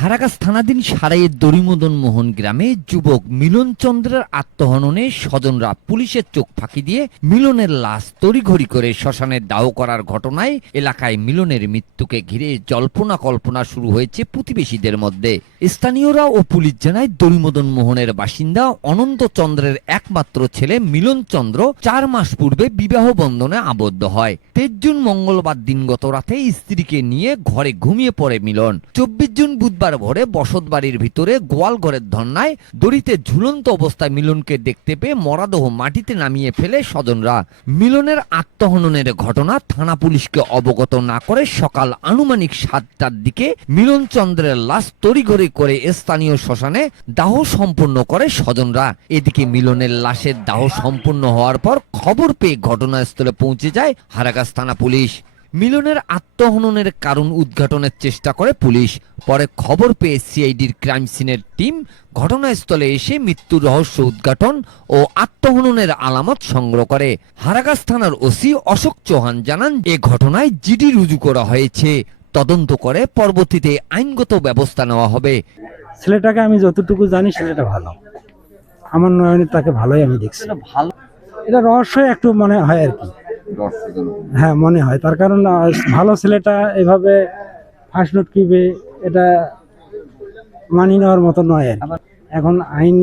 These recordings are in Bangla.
হারাগাছ থানাধীন সারাইয়ের দরিমদন মোহন গ্রামে যুবক মিলন চন্দ্রের আত্মহননে স্বজনরা পুলিশের চোখ ফাঁকি দিয়ে মিলনের লাশ তড়িঘড়ি করে শ্মশানে দাহ করার ঘটনায় এলাকায় মিলনের মৃত্যুকে ঘিরে জল্পনা কল্পনা শুরু হয়েছে প্রতিবেশীদের মধ্যে। স্থানীয়রা ও পুলিশ জানায় দরিমদন মোহনের বাসিন্দা অনন্ত চন্দ্রের একমাত্র ছেলে মিলন চন্দ্র 4 মাস পূর্বে বিবাহ বন্ধনে আবদ্ধ হয়। 23 জুন মঙ্গলবার দিনগত রাতে স্ত্রীকে নিয়ে ঘরে ঘুমিয়ে পড়ে মিলন। 24 জুন বুধবার ভোরে বসত বাড়ির ভিতরে গোয়াল ঘরের ধন্যায় দড়িতে ঝুলন্ত অবস্থায় মিলনকে দেখতে পেয়ে মরাদেহ মাটিতে নামিয়ে ফেলে স্বজনরা। মিলনের আত্মহননের ঘটনা থানা পুলিশকে অবগত না করে সকাল আনুমানিক 7টার দিকে মিলন চন্দ্রের লাশ তড়িঘড়ি করে স্থানীয় শ্মশানে দাহ সম্পন্ন করে স্বজনরা। এদিকে মিলনের লাশের দাহ সম্পূর্ণ হওয়ার পর খবর পেয়ে ঘটনাস্থলে পৌঁছে যায় হারাগাছ থানা পুলিশ। মিলনের আত্মহননের কারণ উদ্ঘাটনের চেষ্টা করে পুলিশ। পরে খবর পেয়ে সিআইডির ক্রাইম সিনের টিম ঘটনাস্থলে এসে মৃত্যুর রহস্য উদ্ঘাটন ও আত্মহননের আলামত সংগ্রহ করে। হারাগাছ থানার ওসি অশোক চৌহান জানান, এ ঘটনায় জিডি রুজু করা হয়েছে, তদন্ত করে পরবর্তীতে আইনগত ব্যবস্থা নেওয়া হবে। ছেলেটাকে আমি যতটুকু জানি ছেলেটা ভালো, আমার নয়নে তাকে ভালোই আমি দেখছি। ভালো, এটা রহস্য একটু মনে হয় আর কি। হ্যাঁ মনে হয়, তার কারণ ভালো ছেলেটা এভাবে ফাঁস লটকিবে এটা মানি নেওয়ার মতো নয় আর কি। এখন আইন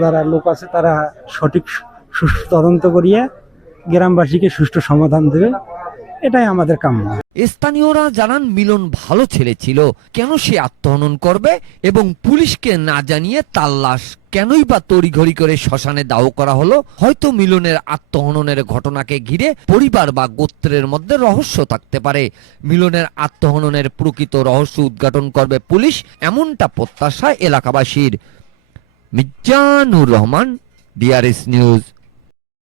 যারা লোক আছে তারা সঠিক সুষ্ঠু তদন্ত করিয়ে গ্রামবাসীকে সুষ্ঠু সমাধান দেবে, এটাই আমাদের কাম্য। স্থানীয়রা জানান, মিলন ভালো ছেলে ছিল, কেন সে আত্মহনন করবে এবং পুলিশকে না জানিয়ে তার লাশ কেনই বা তড়িঘড়ি করে শ্মশানে দাহ করা হলো। হয়তো মিলনের আত্মহননের ঘটনাকে ঘিরে পরিবার বা গোত্রের মধ্যে রহস্য থাকতে পারে। মিলনের আত্মহননের প্রকৃত রহস্য উদ্ঘাটন করবে পুলিশ, এমনটা প্রত্যাশা এলাকাবাসীর। Mizanur Rahman, DRS news.